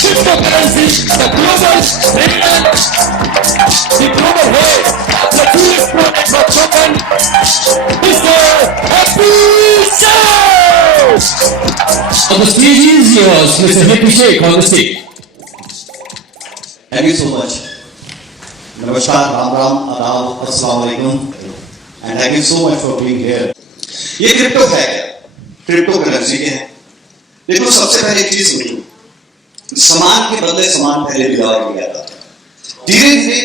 Cryptocurrency, the global standard, the global way, the fullest product of token, Mr. Happy Show! So the stage is yours, Mr. Happy Sheikh on the stage. Thank you so much. Namaskar, Ram Ram, Adab, Assalamu Alaikum, and thank you so much for being here. ये crypto है क्या? Crypto currency क्या है? देखो सबसे पहले एक चीज समझो, सामान के बदले सामान पहले दिया जाता था। धीरे धीरे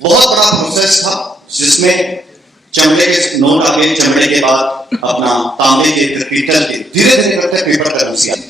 बहुत बड़ा प्रोसेस था जिसमें चमड़े के नोट आ गए, चमड़े के बाद अपना तांबे के, फिर पीतल के, धीरे धीरे करते पेपर करेंसी आई।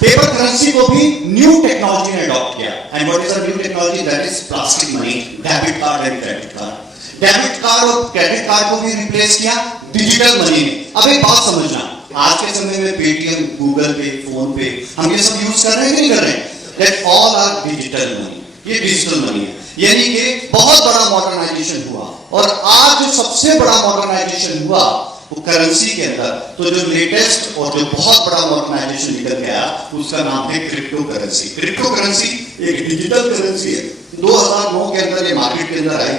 पेपर करेंसी को भी न्यू टेक्नोलॉजी ने अडॉप्ट किया। And what is the new technology? That is plastic money, debit card and credit card. Debit card और क्रेडिट कार्ड को भी रिप्लेस किया डिजिटल मनी ने। अब एक बात समझना, आज के समय में पेटीएम, गूगल पे, फोन पे, हम ये सब यूज कर रहे हैं कि नहीं कर रहे हैं? That all are digital money, ये डिजिटल मनी है। यानी कि बहुत बड़ा मॉडर्नाइजेशन हुआ, और आज जो सबसे बड़ा मॉडर्नाइजेशन हुआ वो करेंसी के अंदर, तो जो लेटेस्ट और जो बहुत बड़ा मॉडर्नाइजेशन निकल गया उसका नाम है क्रिप्टो करेंसी। क्रिप्टो करेंसी एक डिजिटल करेंसी है, 2009 के अंदर ये मार्केट के अंदर आई।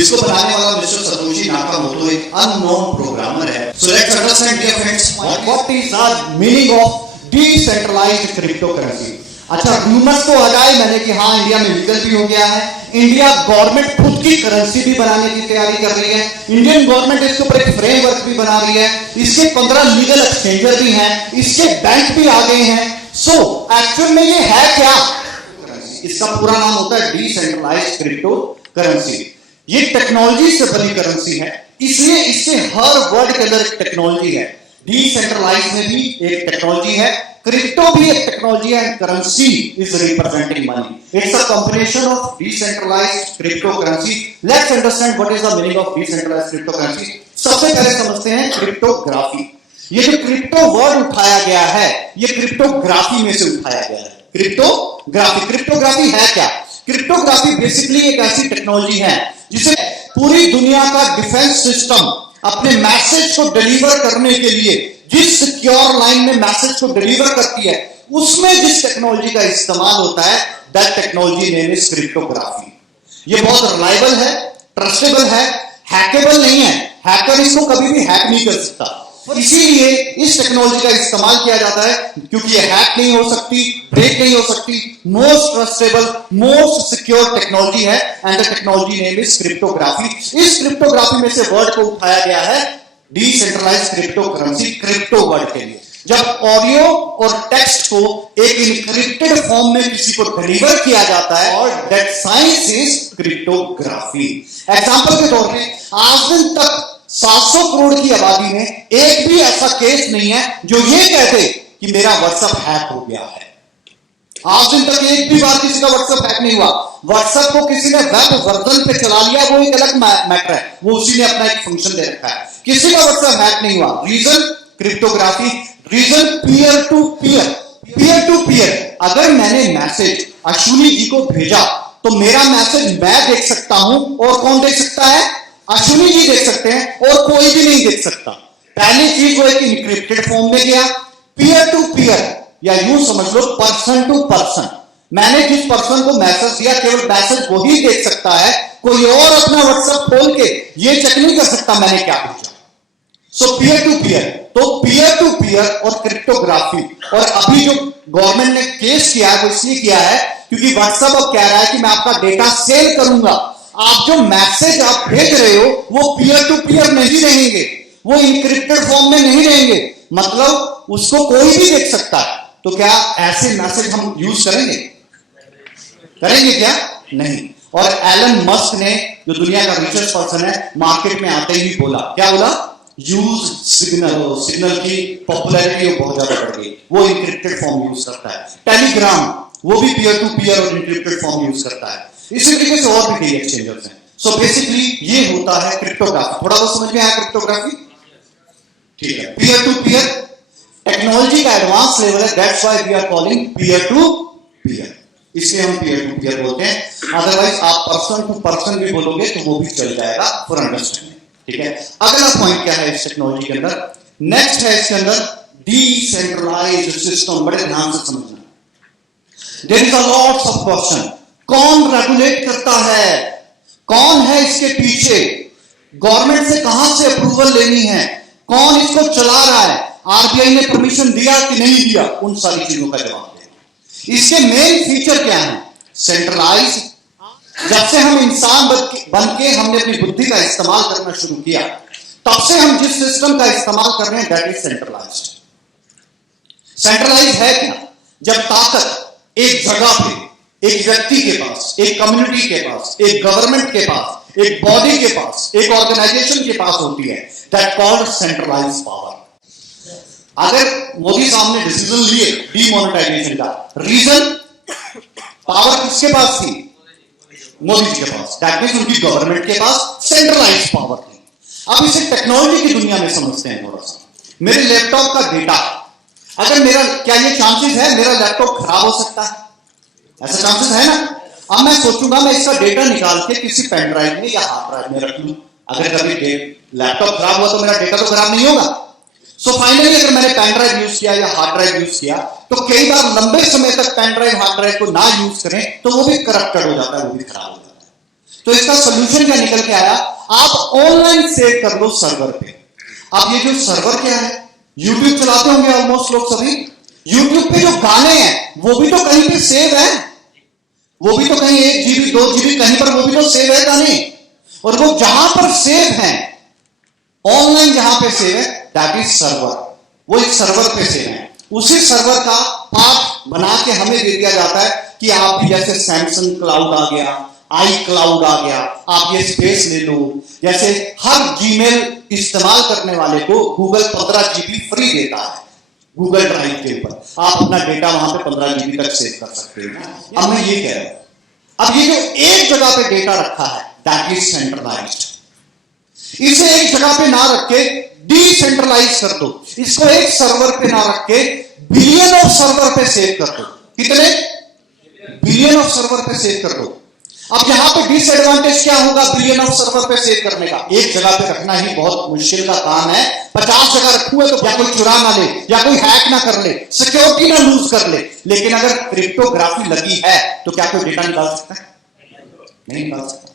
इसको बनाने वाला मिस्टर सतोशी नाकामोटो एक अननोन प्रोग्रामर है। So let's understand dear friends what is the meaning of decentralised crypto currency. अच्छा, रूमर्स तो आ जाए मैंने कि हाँ इंडिया में लीगल भी हो गया है, इंडिया गवर्नमेंट खुद की करेंसी भी बनाने की तैयारी कर रही है, इंडियन गवर्नमेंट इसके ऊपर एक फ्रेमवर्क भी बना रही है, इसके 15 लीगल एक्सचेंजर भी हैं, इसके बैंक भी आ गए हैं। सो एक्चुअल में ये है क्या? इसका पूरा नाम होता है डिसेंट्रलाइज्ड क्रिप्टो करेंसी। ये टेक्नोलॉजी से बनी करेंसी है, इसलिए इससे हर वर्ड के अंदर एक टेक्नोलॉजी है। डिसेंट्रलाइज में भी एक टेक्नोलॉजी है, क्रिप्टो भी एक टेक्नोलॉजी है, currency is representing money. It's a combination of decentralised crypto currency. Let's understand what is the meaning of decentralised crypto currency. सबसे पहले समझते हैं क्रिप्टोग्राफी। ये जो क्रिप्टो वर्ड उठाया गया है, ये क्रिप्टोग्राफी में से उठाया गया है। क्रिप्टोग्राफी, क्रिप्टोग्राफी है क्या? क्रिप्टोग्राफी बेसिकली एक ऐसी टेक्नोलॉजी है जिसे पूरी दुनिया का डिफेंस सिस्टम अपने मैसेज को डिलीवर करने के लिए जिस सिक्योर लाइन में मैसेज को डिलीवर करती है, उसमें जिस टेक्नोलॉजी का इस्तेमाल होता है, that technology name is cryptography. ये बहुत रिलायबल है, ट्रस्टेबल है, हैकेबल नहीं है, हैकर इसको कभी भी हैक नहीं कर सकता। इसीलिए इस टेक्नोलॉजी का इस्तेमाल किया जाता है क्योंकि ये हैक नहीं हो सकती, ब्रेक नहीं हो सकती, most trustable, most secure technology है, and the technology name is cryptography. इस क्रिप्टोग्राफी में से वर्ड को उठाया गया है decentralised crypto currency, crypto word के लिए। जब ऑडियो और टेक्स्ट को एक इनक्रिप्टेड फॉर्म में किसी को डिलीवर किया जाता है, और that science is cryptography. Example के तौर पे आज दिन तक 700 करोड़ की आबादी में एक भी ऐसा केस नहीं है जो ये कहते कि मेरा व्हाट्सएप हैक हो गया है। आज दिन तक एक भी बार किसी का व्हाट्सएप हैक नहीं हुआ। व्हाट्सएप को किसी ने वेब वर्जन पे चला लिया, वो एक अलग मैटर है, वो उसी ने अपना एक फंक्शन दे रखा है। किसी का व्हाट्सएप हैक नहीं हुआ। Reason cryptography, reason peer to peer. Peer to peer, अगर मैंने मैसेज अश्विनी जी को भेजा तो मेरा मैसेज मैं देख सकता हूं, और कौन देख सकता है? अश्विनी जी देख सकते हैं, और कोई भी नहीं देख सकता। पहली चीज वो एक इनक्रिप्टेड फॉर्म में गया। पीयर टू पीयर, या यूं समझ लो पर्सन टू पर्सन। मैंने जिस पर्सन को मैसेज दिया केवल मैसेज वही देख सकता है, कोई और अपना व्हाट्सएप खोल के ये चेक नहीं कर सकता मैंने क्या भेजा। सो पीयर टू पीयर, तो पीयर टू पीयर और क्रिप्टोग्राफी। और अभी जो गवर्नमेंट ने केस किया है वो इसलिए किया है क्योंकि व्हाट्सएप अब कह रहा है कि मैं आपका डेटा सेल करूंगा। आप जो मैसेज आप भेज रहे हो वो पीयर टू पीयर नहीं रहेंगे, वो इनक्रिप्टेड फॉर्म में नहीं रहेंगे, मतलब उसको कोई भी देख सकता है। तो क्या ऐसे मैसेज हम यूज करेंगे? करेंगे क्या? नहीं। और एलन मस्क ने, जो दुनिया का रिचेस्ट पर्सन है, मार्केट में आते ही बोला, क्या बोला? Use signal. सिग्नल की पॉपुलैरिटी बहुत ज्यादा बढ़ गई, वो इनक्रिप्टेड फॉर्म यूज करता है। टेलीग्राम, वो भी पीयर टू पीयर और इनक्रिप्टेड फॉर्म यूज करता है। इसी तरीके से और भी कई एक्सचेंजर्स हैं। सो बेसिकली ये होता है क्रिप्टोग्राफी। थोड़ा बहुत समझ में आया क्रिप्टोग्राफी? ठीक है। पीयर टू पीयर टेक्नोलॉजी का एडवांस लेवल है, that's why we are calling peer to peer. इसलिए हम पीयर टू पीयर बोलते हैं। अदरवाइज आप पर्सन टू पर्सन भी बोलोगे तो वो भी चल जाएगा फॉर अंडरस्टैंडिंग। ठीक है। अगला पॉइंट क्या है इस टेक्नोलॉजी के अंदर? नेक्स्ट है इसके अंदर डिसेंट्रलाइज्ड सिस्टम। बड़े ध्यान से समझना। There is a lots of question. कौन रेगुलेट करता है, कौन है इसके पीछे, गवर्नमेंट से कहां से अप्रूवल लेनी है, कौन इसको चला रहा है, आरबीआई ने परमिशन दिया कि नहीं दिया, उन सारी चीजों का जवाब दें। इसके मेन फीचर क्या है? सेंट्रलाइज। जब से हम इंसान बन के हमने अपनी बुद्धि का इस्तेमाल करना शुरू किया, तब से हम जिस सिस्टम का इस्तेमाल कर रहे हैं दैट इज सेंट्रलाइज्ड। सेंट्रलाइज है क्या? जब ताकत एक जगह पे, एक व्यक्ति के पास, एक कम्युनिटी के पास, एक गवर्नमेंट के पास, एक बॉडी के पास, एक ऑर्गेनाइजेशन के पास होती है, दैट कॉल्ड सेंट्रलाइज्ड पावर। अगर मोदी साहब ने डिसीजन लिए डीमोनेटाइजेशन का, रीजन पावर किसके पास थी? मोदी जी के पास। दैट मींस उनकी गवर्नमेंट के पास सेंट्रलाइज्ड पावर थी। अब इसे टेक्नोलॉजी की दुनिया में समझते हैं थोड़ा सा। मेरे लैपटॉप का डेटा, अगर मेरा, क्या ये चांसेस है मेरा लैपटॉप खराब हो सकता है? ऐसा चांसेस है ना? अब मैं सोचूंगा मैं इसका डेटा निकाल के किसी पेन ड्राइव में या हार्ड ड्राइव में रख लूं। अगर कभी लैपटॉप खराब हुआ तो मेरा डेटा तो खराब नहीं होगा। सो फाइनली अगर मैंने पेन ड्राइव यूज किया या हार्ड ड्राइव यूज किया, तो कई बार लंबे समय तक पेन ड्राइव हार्ड ड्राइव को ना यूज करें तो वो भी करप्टेड हो जाता है, वो भी खराब हो जाता है। तो इसका सोल्यूशन क्या निकल के आया? आप ऑनलाइन सेव कर लो सर्वर पे। अब ये जो सर्वर क्या है, यूट्यूब चलाते होंगे ऑलमोस्ट लोग सभी। यूट्यूब पे जो गाने हैं वो भी तो कहीं पे सेव है, वो भी तो कहीं 1 GB 2 GB कहीं पर वो भी तो सेव है गाने। और वो जहां पर सेव है, ऑनलाइन जहां पे सेव है, दैट इज सर्वर। वो एक सर्वर पे सेव है। उसी सर्वर का पार्ट बना के हमें दे दिया जाता है कि आप भी जैसे सैमसंग क्लाउड आ गया, आई क्लाउड आ गया, आप ये स्पेस ले लो। जैसे हर जीमेल इस्तेमाल करने वाले को गूगल 15 GB फ्री देता है गूगल ड्राइव के ऊपर, आप अपना डेटा वहां पे 15 GB तक सेव कर सकते हैं। अब मैं ये कह रहा हूं, अब ये जो एक जगह पे डेटा रखा है दैट इज सेंट्रलाइज्ड। इसे एक जगह पे ना रख के डिसेंट्रलाइज कर दो, इसको एक सर्वर पे ना रख के बिलियन ऑफ सर्वर पे सेव कर दो। कितने? बिलियन ऑफ सर्वर पे सेव कर दो। अब यहां पे डिसएडवांटेज क्या होगा बिलियन ऑफ सर्वर पे सेव करने का? एक जगह पे रखना ही बहुत मुश्किल का काम है। 50 जगह रखू है तो या कोई चुरा ना ले, या कोई हैक ना कर ले, सिक्योरिटी ना लूज कर ले। लेकिन अगर क्रिप्टोग्राफी लगी है तो क्या कोई डेटा निकाल सकता है? नहीं निकाल सकता।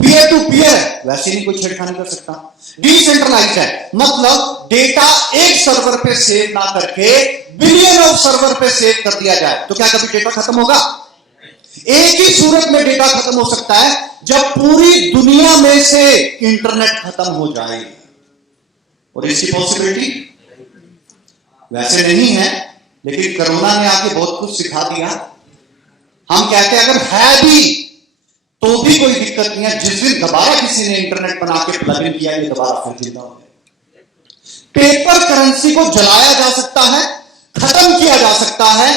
पीयर टू पीयर है, वैसे नहीं कोई छेड़खानी कर सकता। डिसेंट्रलाइज है, मतलब डेटा एक सर्वर पे सेव ना करके बिलियन ऑफ सर्वर पे सेव कर दिया जाए तो क्या कभी डेटा खत्म होगा? एक ही सूरत में डेटा खत्म हो सकता है जब पूरी दुनिया में से इंटरनेट खत्म हो जाए। और इसकी पॉसिबिलिटी वैसे नहीं है, लेकिन कोरोना ने आके बहुत कुछ सिखा दिया। हम कहते हैं अगर है भी तो भी कोई दिक्कत नहीं है, जिस दिन दोबारा किसी ने इंटरनेट बना के प्लग इन किया, ये दोबारा फिर जिंदा हो गया। पेपर करेंसी को जलाया जा सकता है, खत्म किया जा सकता है,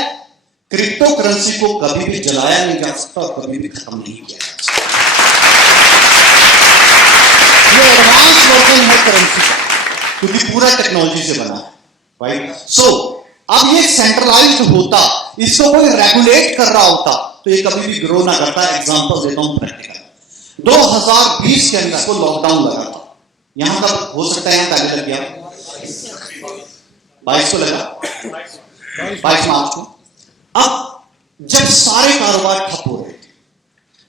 क्रिप्टो करेंसी को कभी भी जलाया नहीं जा सकता और कभी भी खत्म नहीं किया जा सकता। ये एडवांस वर्जन है करेंसी का, क्योंकि पूरा टेक्नोलॉजी से बना है, राइट? सो अब ये सेंट्रलाइज्ड होता, इसको कोई रेगुलेट कर रहा होता तो ये कभी भी ग्रो ना करता। एग्जांपल देता हूं प्रैक्टिकल। 2020 के अंदर को लॉकडाउन लगा था। यहां तक हो सकता है, यहां पहले लग गया 22 को लगा, 22 मार्च को। अब जब सारे कारोबार ठप हो रहे थे,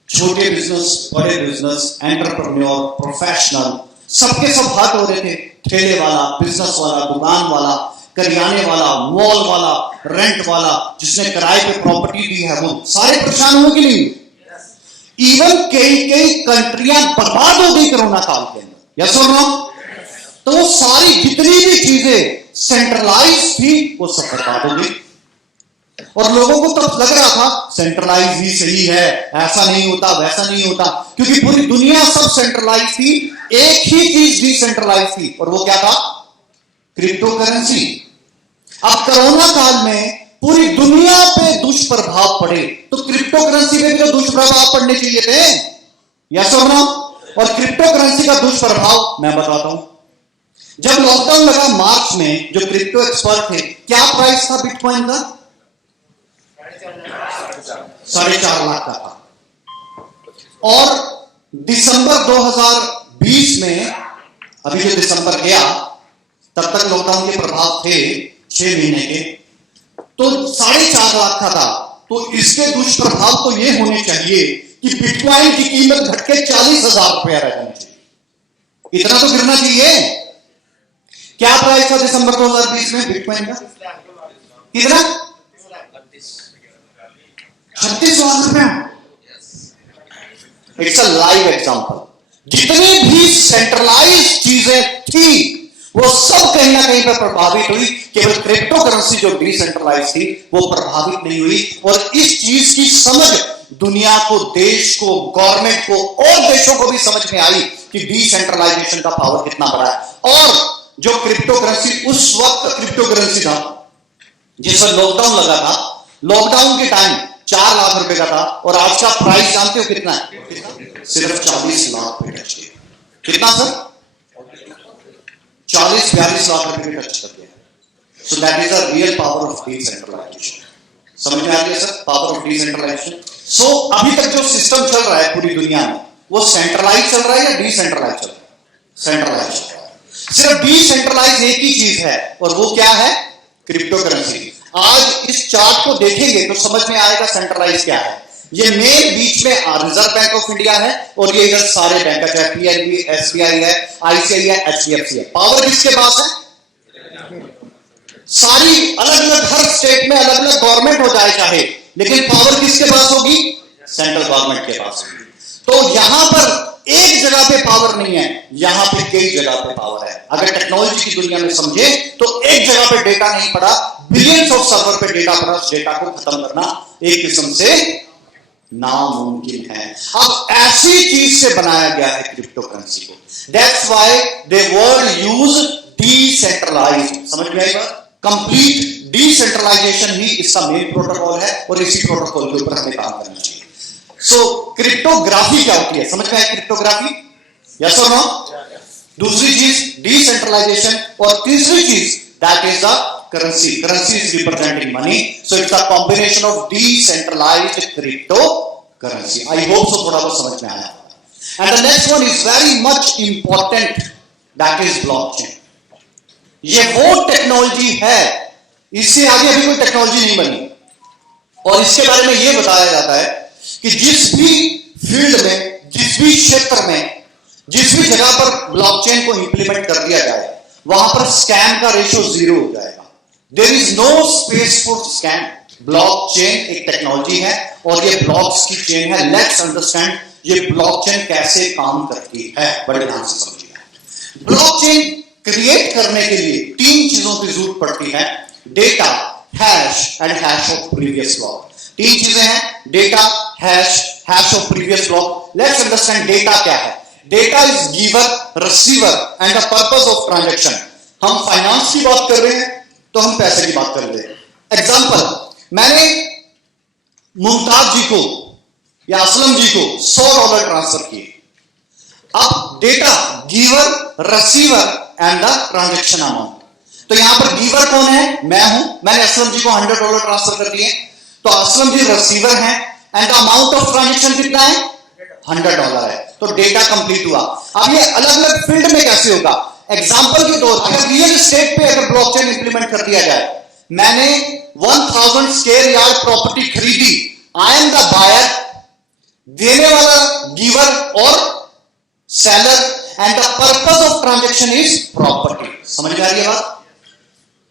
छोटे बिजनेस, बड़े बिजनेस, एंटरप्रेन्योर, प्रोफेशनल, सबके सब हाथ हो रहे थे। ठेले वाला, बिजनेस वाला, दुकान वाला, करियाने वाला, मॉल वाला, रेंट वाला, जिसने किराए पे प्रॉपर्टी दी है, वो सारे परेशान हुए कि नहीं? इवन कई कंट्रियां बर्बाद हो गई कोरोना काल के अंदर। यस और नो? तो वो सारी जितनी भी चीजें सेंट्रलाइज थी वो सब बर्बाद हो गई। और लोगों को तब लग रहा था सेंट्रलाइज ही सही है, ऐसा नहीं होता, वैसा नहीं होता, क्योंकि पूरी दुनिया सब सेंट्रलाइज थी। एक ही चीज डिसेंट्रलाइज थी और वो क्या था? Crypto currency. अब कोरोना काल में पूरी दुनिया पे दुष्प्रभाव पड़े तो क्रिप्टो करेंसी पे भी तो दुष्प्रभाव पड़ने चाहिए थे। यस और नो? और क्रिप्टो करेंसी का दुष्प्रभाव मैं बताता हूं। जब लॉकडाउन लगा मार्च में, जो क्रिप्टो एक्सपर्ट थे, क्या प्राइस था बिटकॉइन का? 4.5 लाख का था। और दिसंबर 2020 में, अभी जो दिसंबर गया, तब तक लॉकडाउन के प्रभाव थे 6 महीने के, तो 4.5 लाख का था। तो इसके दुष्प्रभाव तो ये होने चाहिए कि बिटकॉइन की कीमत घट के 40,000 रुपया रह जानी चाहिए। इतना तो गिरना चाहिए। क्या प्राइस था दिसंबर 2020 में बिटकॉइन का? कितना? 36 लाख रुपया। It's a live example. जितनी भी सेंट्रलाइज चीजें थी वो सब कहीं ना कहीं पर प्रभावित हुई। केवल क्रिप्टो करेंसी जो डिसेंट्रलाइज थी वो प्रभावित नहीं हुई। और इस चीज की समझ दुनिया को, देश को, गवर्नमेंट को और देशों को भी समझ में आई कि डिसेंट्रलाइजेशन का पावर कितना बड़ा है। और जो क्रिप्टो करेंसी उस वक्त क्रिप्टो करेंसी था जिसमें लॉकडाउन लगा था, लॉकडाउन के टाइम 4 लाख रुपए का था और आज का प्राइस जानते हो कितना है? सिर्फ 40 लाख रुपए टच किया। कितना सर? 40-42 लाख रुपए टच कर दिया। So that is the real power of decentralisation. समझ में आ गया sir? Power of decentralisation. So अभी तक जो सिस्टम चल रहा है पूरी दुनिया में वो सेंट्रलाइज चल रहा है या डिसेंट्रलाइज चल रहा है? सेंट्रलाइज चल रहा है। सिर्फ डिसेंट्रलाइज एक ही चीज है और वो क्या है? Crypto currency. आज इस चार्ट को देखेंगे तो समझ में आएगा सेंट्रलाइज क्या है। ये मेन बीच में रिजर्व बैंक ऑफ इंडिया है और ये इधर सारे बैंक है, चाहे पीएनबी, एसबीआई है, आईसीआई है, एचडीएफसी है। पावर किसके पास है? सारी अलग अलग, हर स्टेट में अलग अलग गवर्नमेंट हो जाए चाहे, लेकिन पावर किसके पास होगी? सेंट्रल गवर्नमेंट के पास होगी। तो यहां पर एक जगह पे पावर नहीं है, यहां पे कई जगह पे पावर है। अगर टेक्नोलॉजी की दुनिया में समझे तो एक जगह पे डेटा नहीं पड़ा, बिलियंस ऑफ सर्वर पे डेटा पड़ा। उस डेटा को खत्म करना एक किस्म से नामुमकिन है। अब ऐसी चीज से बनाया गया है क्रिप्टो करेंसी को। That's why they word use decentralised. समझ में आई बात? कंप्लीट डिसेंट्रलाइजेशन ही इसका मेन प्रोटोकॉल है और इसी प्रोटोकॉल के ऊपर हमें काम करना चाहिए। सो क्रिप्टोग्राफी क्या होती है? समझ में आई क्रिप्टोग्राफी? यस और नो? दूसरी चीज डिसेंट्रलाइजेशन और तीसरी चीज that is the currency. Currency is representing money. So it's a combination of decentralized cryptocurrency. I hope so थोड़ा बहुत समझ में आया। And the next one is very much important. That is blockchain. ये वो टेक्नोलॉजी है, इससे आगे अभी कोई टेक्नोलॉजी नहीं बनी और इसके बारे में ये बताया जाता है कि जिस भी फील्ड में, जिस भी क्षेत्र में, जिस भी जगह पर ब्लॉकचेन को इंप्लीमेंट कर दिया जाए वहां पर स्कैम का रेशियो 0 हो जाएगा। There is no space for scam. Blockchain एक टेक्नोलॉजी है और ये ब्लॉक्स की चेन है। लेट्स अंडरस्टैंड ये ब्लॉकचेन कैसे काम करती है, बड़े ध्यान से समझिए। ब्लॉकचेन क्रिएट करने के लिए 3 चीजों की जरूरत पड़ती है: data, hash and hash of previous block. 3 चीजें हैं: data, hash of previous block. Let's understand data क्या है। Data is giver, receiver and the purpose of transaction. हम फाइनेंस की बात कर रहे हैं तो हम पैसे की बात कर रहे हैं। एग्जांपल, मैंने मुमताज जी को या असलम जी को $100 ट्रांसफर किए। अब data giver, receiver and the transaction amount. तो यहां पर गिवर कौन है? मैं हूं। मैंने असलम जी को $100 ट्रांसफर कर दिए, तो असलम जी रिसीवर हैं and the amount of transaction कितना है? $100 है। तो डेटा कंप्लीट हुआ। अब ये अलग अलग फील्ड में कैसे होगा? एग्जांपल के तौर पर अगर रियल एस्टेट पे अगर ब्लॉकचेन इंप्लीमेंट कर दिया जाए, मैंने 1000 स्क्वायर यार्ड प्रॉपर्टी खरीदी, आई एम द बायर, देने वाला गिवर और seller and the purpose of transaction is property. समझ में आ रही है बात?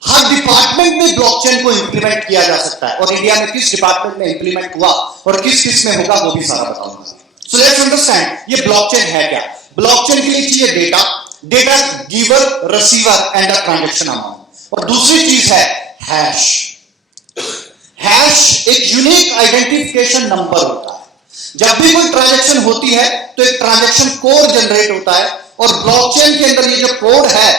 हर डिपार्टमेंट में ब्लॉकचेन को इंप्लीमेंट किया जा सकता है और इंडिया में किस डिपार्टमेंट में इंप्लीमेंट हुआ और किस किस में होगा वो भी सारा बताऊंगा। सो लेट्स अंडरस्टैंड ये ब्लॉकचेन है क्या। ब्लॉकचेन के लिए चाहिए data, data giver, receiver and the transaction amount. और दूसरी चीज है हैश। हैश एक यूनिक आइडेंटिफिकेशन नंबर होता है। जब भी कोई ट्रांजैक्शन होती है तो एक ट्रांजैक्शन कोड जनरेट होता है और ब्लॉकचेन के अंदर ये जो कोड है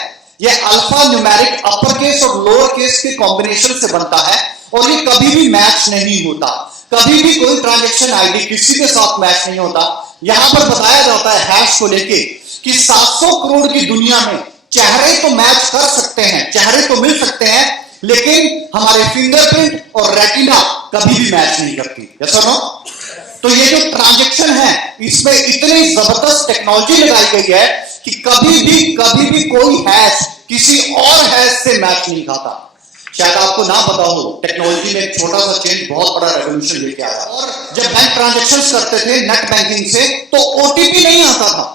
ये अल्फा न्यूमेरिक अपर केस और लोअर केस के कॉम्बिनेशन से बनता है और ये कभी भी मैच नहीं होता। कभी भी कोई ट्रांजैक्शन आईडी किसी के साथ मैच नहीं होता। यहां पर बताया जाता है हैश को लेके कि 700 करोड़ की दुनिया में चेहरे तो मैच कर सकते हैं, चेहरे तो मिल सकते हैं, लेकिन हमारे फिंगरप्रिंट और रेटिना कभी भी मैच नहीं करती। यस और नो? तो ये जो ट्रांजैक्शन है इसमें इतनी जबरदस्त टेक्नोलॉजी लगाई गई है कि कभी भी कोई हैश किसी और हैश से मैच नहीं खाता। शायद आपको ना पता हो, टेक्नोलॉजी में एक छोटा सा चेंज बहुत बड़ा रेवोल्यूशन लेके आया। और जब बैंक ट्रांजैक्शंस करते थे नेट बैंकिंग से, तो ओटीपी नहीं आता था।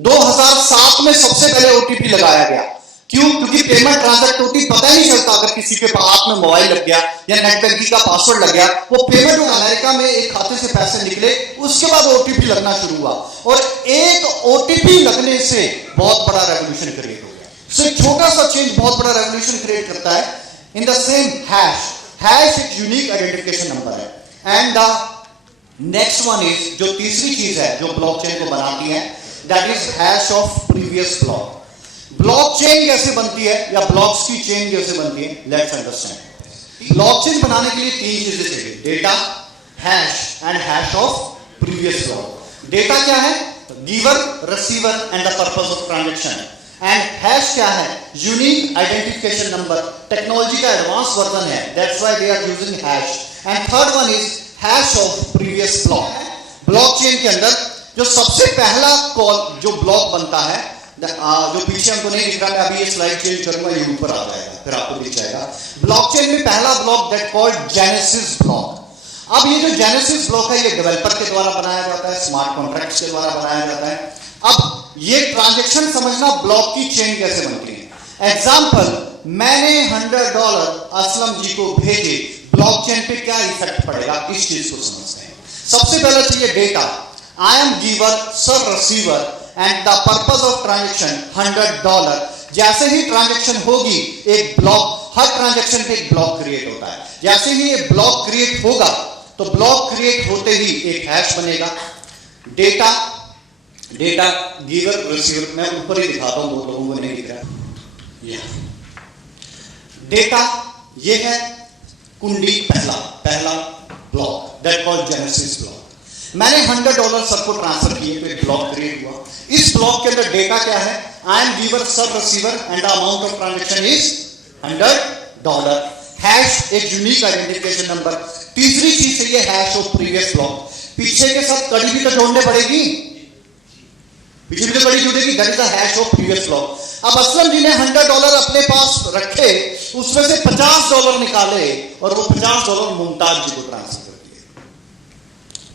2007 में सबसे पहले ओटीपी लगाया गया। क्यों? क्योंकि पेमेंट ट्रांजैक्ट होती पता ही नहीं चलता। अगर किसी के हाथ में मोबाइल लग गया या नेट बैंकिंग का पासवर्ड लग गया, वो पेमेंट अमेरिका में एक खाते से पैसे निकले, उसके बाद ओटीपी लगना शुरू हुआ। और एक ओटीपी लगने से बहुत बड़ा रेवोल्यूशन क्रिएट हो गया। सो एक छोटा सा चेंज बहुत बड़ा रेवोल्यूशन क्रिएट करता है। इन द सेम हैश एक यूनिक आइडेंटिफिकेशन नंबर है। And the next one is, जो तीसरी चीज है जो ब्लॉकचेन को बनाती है, that is hash of previous block. Blockchain कैसे बनती है या ब्लॉक्स की चेन कैसे बनती है, लेट्स अंडरस्टैंड। ब्लॉकचेन बनाने के लिए तीन चीजें चाहिए, data, hash and hash of previous block. Data क्या है? Giver, receiver and the purpose of transaction. And hash क्या है? Unique identification number. टेक्नोलॉजी का एडवांस वर्जन है, that's why they are using hash. And third one is hash of previous block. Blockchain के अंदर जो सबसे पहला कॉल जो ब्लॉक बनता है, जो पीछे हमको नहीं दिख रहा, मैं अभी ये स्लाइड चेंज करूंगा, ये ऊपर आ जाएगा, फिर आपको दिख जाएगा। ब्लॉकचेन में पहला block that called genesis block. अब ये जो जेनेसिस ब्लॉक है, ये डेवलपर के द्वारा बनाया जाता है, स्मार्ट कॉन्ट्रैक्ट्स के द्वारा बनाया जाता है। अब ये ट्रांजैक्शन समझना, ब्लॉक की चेन कैसे बनती है। एग्जांपल, मैंने $100 असलम जी को भेजे, ब्लॉकचेन पे क्या इफेक्ट पड़ेगा, इस चीज को समझते हैं। सबसे पहले चाहिए data. I am giver, sir receiver and the purpose of transaction $100। जैसे ही ट्रांजैक्शन होगी, एक ब्लॉक, हर ट्रांजैक्शन पे एक ब्लॉक क्रिएट होता है। जैसे ही ये ब्लॉक क्रिएट होगा, तो ब्लॉक क्रिएट होते ही एक हैश बनेगा। डेटा गिवर रिसीवर, मैं ऊपर ही दिखाता हूं, बहुत लोगों को नहीं दिख रहा। डेटा ये है कुंडी, पहला block that called genesis block. मैंने $100 सर को ट्रांसफर किए, तो एक ब्लॉक क्रिएट हुआ। इस ब्लॉक के अंदर डेटा क्या है? I am giver, sir receiver and the amount of transaction is $100। Hash एक यूनिक आइडेंटिफिकेशन नंबर। तीसरी चीज चाहिए हैश ऑफ प्रीवियस ब्लॉक। पीछे के साथ कड़ी भी तो जोड़ने पड़ेगी, पीछे भी तो कड़ी जुड़ेगी, that is the hash of previous block. अब असलम जी ने $100 अपने पास रखे, उसमें से $50 निकाले और वो $50 मुमताज जी को ट्रांसफर।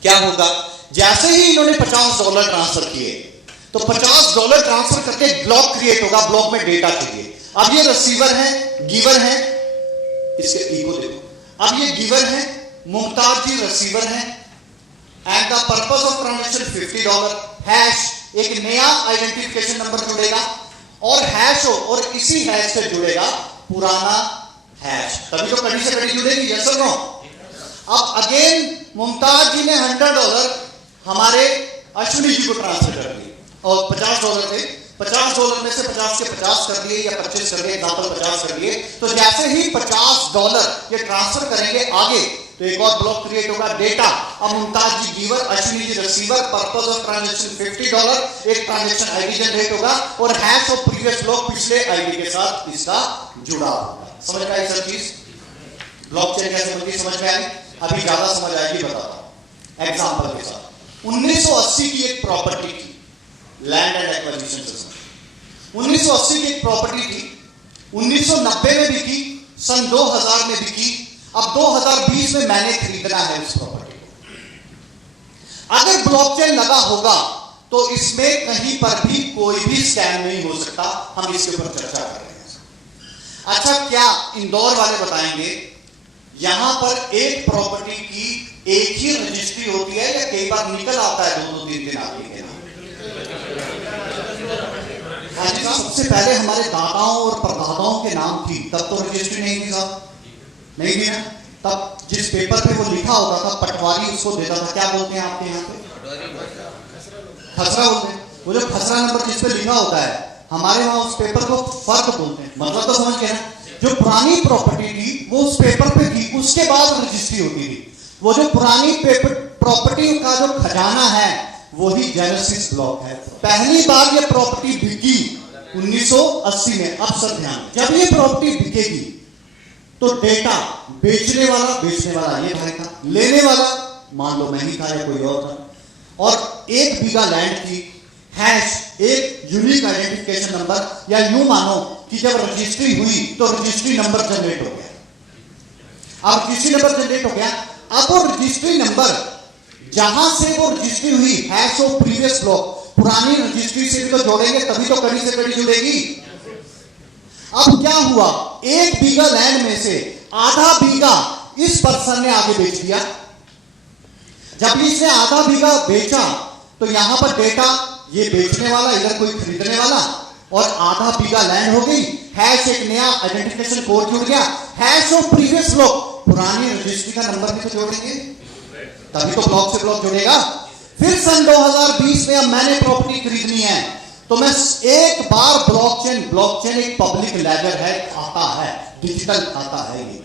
क्या होगा? जैसे ही इन्होंने $50 ट्रांसफर किए, तो $50 ट्रांसफर करके ब्लॉक क्रिएट होगा। ब्लॉक में डेटा चाहिए। अब ये रिसीवर है, गिवर है, इसके ई को देखो। अब ये गिवर है, मुमताज जी रिसीवर है, and the purpose of transaction $50। Hash एक नया आइडेंटिफिकेशन नंबर जुड़ेगा और हैश हो, और इसी हैश से जुड़ेगा पुराना हैश, तभी तो कड़ी से कड़ी जुड़ेगी। यस और नो? अब अगेन मुमताज जी ने $100 हमारे अश्विनी जी को ट्रांसफर कर दिए, और $50 थे, $50 में से 50 के 50 कर दिए या 25 कर दिए, एग्जाम्पल 50 कर दिए। तो जैसे ही $50 ये ट्रांसफर करेंगे आगे, तो एक और ब्लॉक क्रिएट होगा, डेटा। अब Mumtaz ji giver, Ashwini ji receiver, purpose of transaction $50, एक ट्रांजैक्शन आईडी जनरेट होगा, और हैश ऑफ प्रीवियस ब्लॉक पिछले आईडी के साथ इसका जुड़ा होगा। समझ में आई सब चीज? ब्लॉकचेन कैसे बनती है समझ में आई? अभी ज्यादा समझ आएगी, बताता हूं एग्जांपल के साथ। 1980 की एक प्रॉपर्टी थी, लैंड एंड एक्विजिशन सिस्टम। 1980 की एक प्रॉपर्टी थी, 1990 में बिकी, सन 2000 में बिकी, अब 2020 में मैंने खरीदना है उस प्रॉपर्टी को। अगर ब्लॉकचेन लगा होगा, तो इसमें कहीं पर भी कोई भी स्कैम नहीं हो सकता। हम इसके ऊपर चर्चा कर रहे हैं। अच्छा, क्या इंदौर वाले बताएंगे, यहां पर एक प्रॉपर्टी की एक ही रजिस्ट्री होती है या कई बार निकल आता है 2-3 दिन आगे के नाम? सबसे पहले हमारे दादाओं और परदादाओं के नाम थी, तब तो रजिस्ट्री नहीं थी साहब, नहीं थी ना। तब जिस पेपर पे वो लिखा होता था, पटवारी उसको देता था, क्या बोलते हैं आपके यहाँ पे? खसरा बोलते हैं। वो जो खसरा नंबर जिस पे लिखा होता है, हमारे वहां उस पेपर को फर्क बोलते हैं। मतलब तो समझ गए ना? जो पुरानी प्रॉपर्टी थी वो उस पेपर पे थी, उसके बाद रजिस्ट्री होती थी। वो जो पुरानी प्रॉपर्टी का जो खजाना है, वही जेनेसिस ब्लॉक है। पहली बार ये प्रॉपर्टी बिकी 1980 में। अब सर ध्यान, जब ये प्रॉपर्टी बिकेगी, तो डेटा बेचने वाला ये भाई था, लेने वाला मान लो मैं ही था या कोई और था, और 1 बीघा लैंड की हैश एक यूनिक आइडेंटिफिकेशन नंबर, या यूं मानो कि जब रजिस्ट्री हुई तो रजिस्ट्री नंबर जनरेट हो गया। अब रजिस्ट्री नंबर जनरेट हो गया। अब वो रजिस्ट्री नंबर जहां से वो रजिस्ट्री हुई हैश ऑफ प्रीवियस ब्लॉक, पुरानी रजिस्ट्री से भी तो जोड़ेंगे, तभी तो कड़ी से कड़ी जुड़ेगी। अब क्या हुआ, 1 बीघा लैंड में से आधा बीघा इस पर्सन ने आगे बेच दिया। जब इसने आधा बीघा बेचा तो यहां पर डेटा ये बेचने वाला, इधर कोई खरीदने वाला, और आधा बीघा लैंड हो गई। हैश एक नया आइडेंटिफिकेशन कोड जुड़ गया, हैश ऑफ प्रीवियस ब्लॉक, पुरानी रजिस्ट्री का नंबर भी तो जोड़ेंगे, तभी तो ब्लॉक से ब्लॉक जुड़ेगा। फिर सन 2020 में अब मैंने प्रॉपर्टी खरीदनी है तो मैं एक बार ब्लॉकचेन एक पब्लिक लेजर है, खाता है, डिजिटल खाता है ये,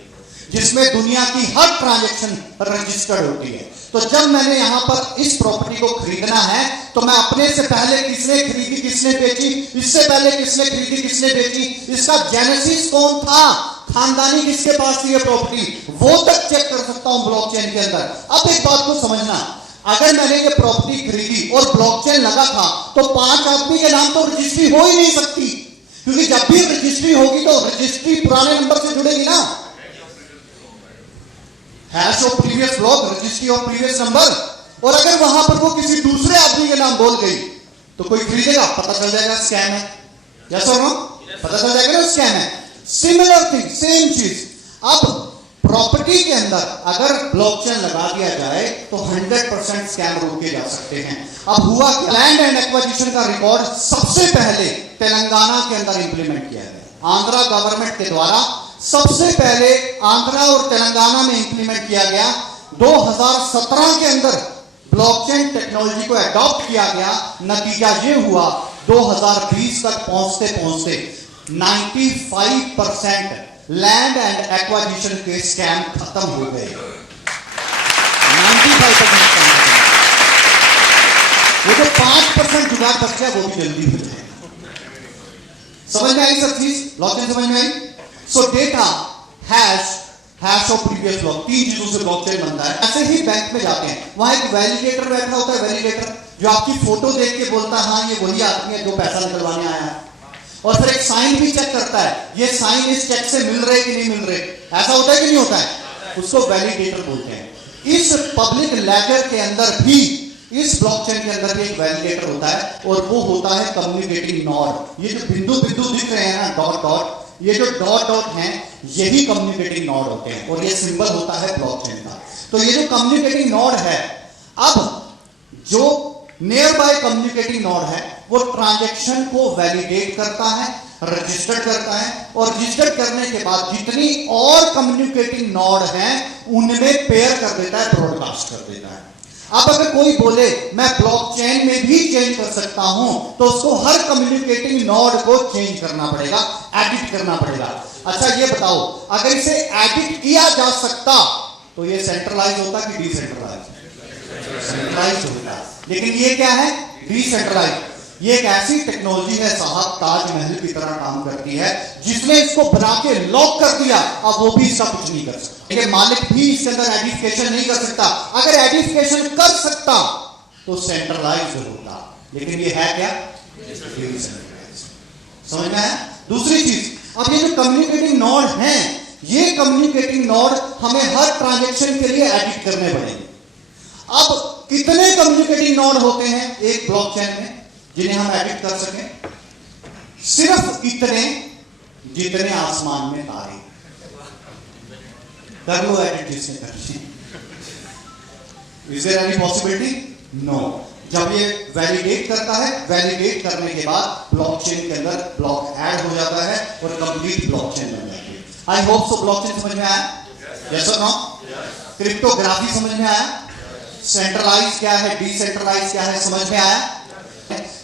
जिसमें दुनिया की हर ट्रांजैक्शन रजिस्टर्ड होती है। तो जब मैंने यहां पर इस प्रॉपर्टी को खरीदना है तो मैं अपने से पहले किसने खरीदी किसने बेची, इससे पहले किसने खरीदी किसने बेची, इसका जेनेसिस कौन था, खानदानी किसके पास थी ये प्रॉपर्टी, वो तक चेक कर सकता हूं ब्लॉकचेन के अंदर। अब एक बात को समझना, अगर मैंने ये प्रॉपर्टी खरीदी और ब्लॉकचेन लगा था तो 5 आदमी के नाम तो रजिस्ट्री हो ही नहीं सकती, क्योंकि जब भी रजिस्ट्री होगी तो रजिस्ट्री पुराने नंबर से जुड़ेगी ना। Hash of previous block, registry of previous number. और अगर वहां पर वो किसी दूसरे आदमी के नाम बोल गई तो कोई खरीदेगा, पता चल जाएगा स्कैम है, यस और नो, पता चल जाएगा ना स्कैम है। सिमिलर थिंग, सेम चीज। अब प्रॉपर्टी के अंदर अगर ब्लॉकचेन लगा दिया जाए तो 100% स्कैम रोके जा सकते हैं। अब हुआ क्या, लैंड एंड एक्वाजिशन का रिकॉर्ड सबसे पहले तेलंगाना के अंदर इंप्लीमेंट किया गया, आंध्रा गवर्नमेंट के द्वारा सबसे पहले आंध्रा और तेलंगाना में इंप्लीमेंट किया गया। 2017 के अंदर ब्लॉकचेन टेक्नोलॉजी को अडॉप्ट किया गया। नतीजा ये हुआ 2020 तक पहुंचते पहुंचते 95% लैंड एंड एक्वाजिशन के स्कैम खत्म हो गए। 95% स्कैम खत्म। वो जो 5% जुगाड़ बच गया वो भी जल्दी हो जाए। समझ में आई सब चीज, ब्लॉकचेन समझ में आई। So data hash of previous block, 3 चीजों से ब्लॉकचेन बनता है। ऐसे ही बैंक में जाते हैं, वहां एक वैलिडेटर बैठा होता है, वैलिडेटर जो आपकी फोटो देख के बोलता है हाँ ये वही आदमी है जो पैसा निकलवाने आया है, और फिर एक साइन भी चेक करता है ये साइन इस चेक से मिल रहे कि नहीं मिल रहे। ऐसा होता है कि नहीं होता है, उसको वैलिडेटर बोलते हैं। इस पब्लिक लेजर के अंदर भी, इस ब्लॉकचेन के अंदर भी एक वैलिडेटर होता है और वो होता है कम्युनिकेटिंग नोड। ये जो बिंदु बिंदु दिख रहे हैं ना, डॉट डॉट, ये जो डॉट डॉट हैं यही कम्युनिकेटिंग नोड होते हैं और ये सिंबल होता है ब्लॉकचेन का। तो ये जो कम्युनिकेटिंग नोड है, अब जो नियर बाय कम्युनिकेटिंग नोड है वो ट्रांजैक्शन को वैलिडेट करता है, रजिस्टर करता है, और रजिस्टर करने के बाद जितनी और कम्युनिकेटिंग नोड हैं उनमें पेयर कर देता है, ब्रॉडकास्ट कर देता है। अब अगर कोई बोले मैं ब्लॉकचेन में भी चेंज कर सकता हूं तो उसको हर कम्युनिकेटिंग नोड को चेंज करना पड़ेगा, एडिट करना पड़ेगा। अच्छा ये बताओ, अगर इसे एडिट किया जा सकता तो ये सेंट्रलाइज होता कि डिसेंट्रलाइज? सेंट्रलाइज होता। लेकिन ये क्या है, डिसेंट्रलाइज। ये एक ऐसी टेक्नोलॉजी है साहब, ताजमहल की तरह काम करती है, जिसने इसको बना के लॉक कर दिया, अब वो भी इसका कुछ नहीं कर सकता। ये मालिक भी इसके अंदर एडिफिकेशन नहीं कर सकता। अगर एडिफिकेशन कर सकता तो सेंट्रलाइज होता, लेकिन ये है क्या, समझ में है। दूसरी चीज, अब ये जो कम्युनिकेटिंग नोड हैं, ये कम्युनिकेटिंग नोड हमें हर ट्रांजैक्शन के लिए एडिट करने पड़ेंगे। अब कितने कम्युनिकेटिंग नोड होते हैं एक ब्लॉकचेन में जिन्हें हम एडिट कर सकें? सिर्फ इतने जितने आसमान में तारे। कर लो एडिट जिसने करनी। Is there any possibility? No. जब ये वैलिडेट करता है, वैलिडेट करने के बाद ब्लॉकचेन के अंदर ब्लॉक ऐड हो जाता है और कंप्लीट ब्लॉकचेन बन जाती है। आई होप सो ब्लॉकचेन समझ में आया? यस और नो? क्रिप्टोग्राफी समझ में आया? सेंट्रलाइज क्या है, डिसेंट्रलाइज क्या है, समझ में आया?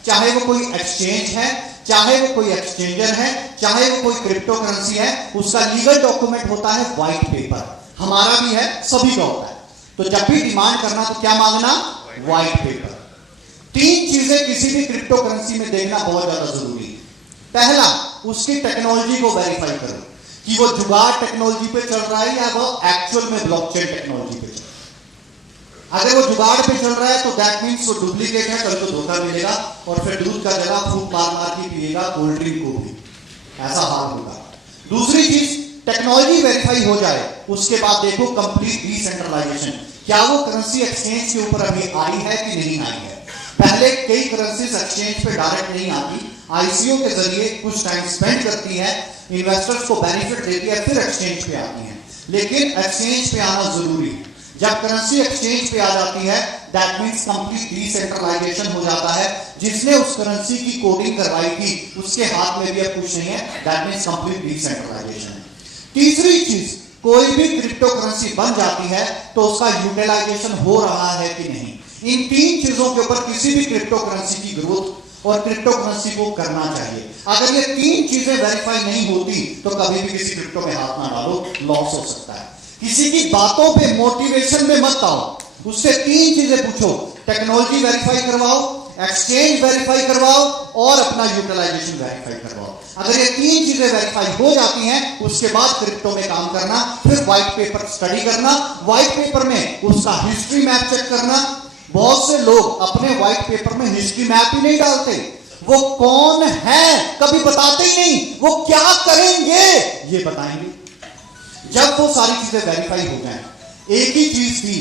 चाहे वो कोई एक्सचेंज है, चाहे वो कोई एक्सचेंजर है, चाहे वो कोई क्रिप्टो करेंसी है, उसका लीगल डॉक्यूमेंट होता है व्हाइट पेपर। हमारा भी है, सभी का होता है। तो जब भी डिमांड करना तो क्या मांगना? White paper. 3 चीजें किसी भी क्रिप्टो करेंसी में देखना बहुत ज्यादा जरूरी है। पहला, उसकी टेक्नोलॉजी को वेरीफाई करो कि वो जुगाड़ टेक्नोलॉजी पे चल रहा है या वो एक्चुअल में ब्लॉकचेन टेक्नोलॉजी पे चल रहा है। अगर वो जुगाड़ पे चल रहा है तो दैट मीन्स वो डुप्लीकेट है, कल को धोखा मिलेगा और फिर दूध का जगह फूक मार मार के पिएगा, कोल्ड ड्रिंक को भी, ऐसा हाल होगा। दूसरी चीज, टेक्नोलॉजी वेरीफाई हो जाए उसके बाद देखो कंप्लीट डिसेंट्रलाइजेशन, क्या वो करेंसी एक्सचेंज के ऊपर अभी आई है कि नहीं आई है। पहले कई करेंसीज एक्सचेंज पे डायरेक्ट नहीं आती, आईसीओ के जरिए कुछ टाइम स्पेंड करती है, इन्वेस्टर्स को बेनिफिट देती है, फिर एक्सचेंज पे आती है। लेकिन एक्सचेंज पे आना जरूरी है। जब करेंसी एक्सचेंज पे आ जाती है दैट मींस कंप्लीट डिसेंट्रलाइजेशन हो जाता है। जिसने उस करेंसी की कोडिंग करवाई थी उसके हाथ में भी अब कुछ नहीं है, दैट मींस कंप्लीट डिसेंट्रलाइजेशन। तीसरी चीज, कोई भी क्रिप्टो करेंसी बन जाती है तो उसका यूटिलाइजेशन हो रहा है कि नहीं। इन तीन चीजों के ऊपर किसी भी क्रिप्टो करेंसी की ग्रोथ और क्रिप्टो करेंसी को करना चाहिए। अगर ये तीन चीजें वेरीफाई नहीं होती तो कभी भी किसी क्रिप्टो में हाथ ना डालो, लॉस हो सकता है। किसी की बातों पे मोटिवेशन में मत आओ, उससे तीन चीजें पूछो, टेक्नोलॉजी वेरीफाई करवाओ, एक्सचेंज वेरीफाई करवाओ और अपना यूटिलाइजेशन वेरीफाई करवाओ। अगर ये तीन चीजें वेरीफाई हो जाती हैं उसके बाद क्रिप्टो में काम करना, फिर व्हाइट पेपर स्टडी करना, व्हाइट पेपर में उसका हिस्ट्री मैप चेक करना। बहुत से लोग अपने व्हाइट पेपर में हिस्ट्री मैप ही नहीं डालते, वो कौन है कभी बताते ही नहीं, वो क्या करेंगे ये बताएंगे। जब वो सारी चीजें वेरीफाई हो जाए, एक ही चीज थी,